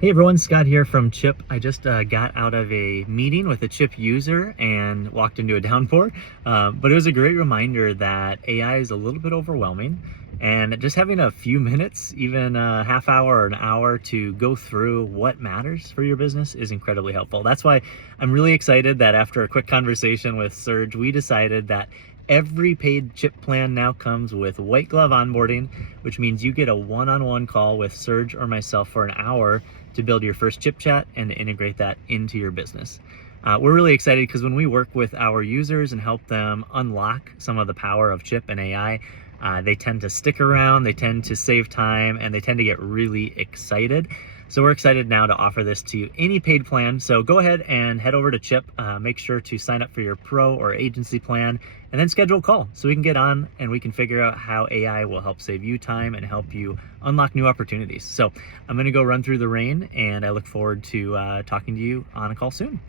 Hey everyone, Scott here from Chipp. I just got out of a meeting with a Chipp user and walked into a downpour, but it was a great reminder that AI is a little bit overwhelming, and just having a few minutes, even a half hour or an hour to go through what matters for your business is incredibly helpful. That's why I'm really excited that after a quick conversation with Serj, we decided that every paid Chipp plan now comes with white glove onboarding, which means you get a one-on-one call with Serj or myself for an hour to build your first Chipp chat and to integrate that into your business. We're really excited because when we work with our users and help them unlock some of the power of Chipp and AI, they tend to stick around, they tend to save time, and they tend to get really excited. So we're excited now to offer this to any paid plan. So go ahead and head over to Chipp, make sure to sign up for your pro or agency plan, and then schedule a call so we can get on and we can figure out how AI will help save you time and help you unlock new opportunities. So I'm gonna go run through the rain, and I look forward to talking to you on a call soon.